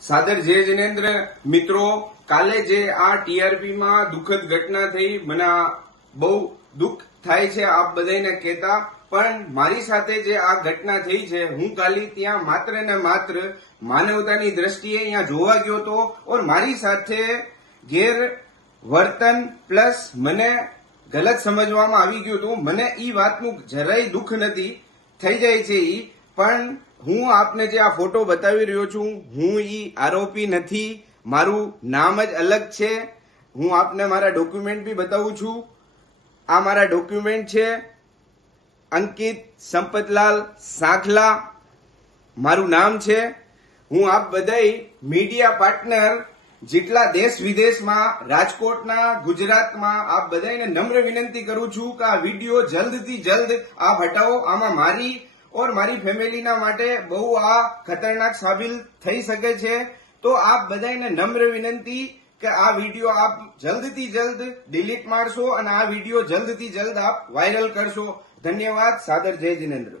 સાદર જય જિનેન્દ્ર મિત્રો, કાલે જે આ ટીઆરપી માં દુઃખદ ઘટના થઈ, મને બહુ દુઃખ થાય છે આપ બધાને કહેતા, પણ મારી સાથે જે આ ઘટના થઈ છે, હું કાલે ત્યાં માત્ર ને માત્ર માનવતાની દ્રષ્ટિએ અહીંયા જોવા ગયો હતો ઓર મારી સાથે ગેરવર્તન પ્લસ મને ગલત સમજવામાં આવી ગયું હતું. મને ઈ વાતનું જરાય દુઃખ નથી, થઈ જાય છે ઈ, પણ હું આપને જે આ ફોટો બતાવી રહ્યો છું, હું ઈ આરોપી નથી, મારું નામ જ અલગ છે. હું આપને મારા ડોક્યુમેન્ટ બી બતાવું છું. આ મારા ડોક્યુમેન્ટ છે. અંકિત સંપતલાલ સાંખલા મારું નામ છે. હું આપ બધાય મીડિયા પાર્ટનર જેટલા દેશ વિદેશમાં, રાજકોટના, ગુજરાતમાં, આપ બધાને નમ્ર વિનંતી કરું છું કે આ વિડીયો જલ્દથી જલ્દ આપ હટાવો. આમાં મારી ઓર મારી ફેમિલીના માટે બહુ આ ખતરનાક સાબિત થઈ શકે છે. તો આપ બધાને નમ્ર વિનંતી કે આ વિડીયો આપ જલ્દથી જલ્દ ડિલીટ મારશો અને આ વિડીયો જલ્દથી જલ્દ આપ વાયરલ કરશો. ધન્યવાદ. સાદર જય જિનેન્દ્ર.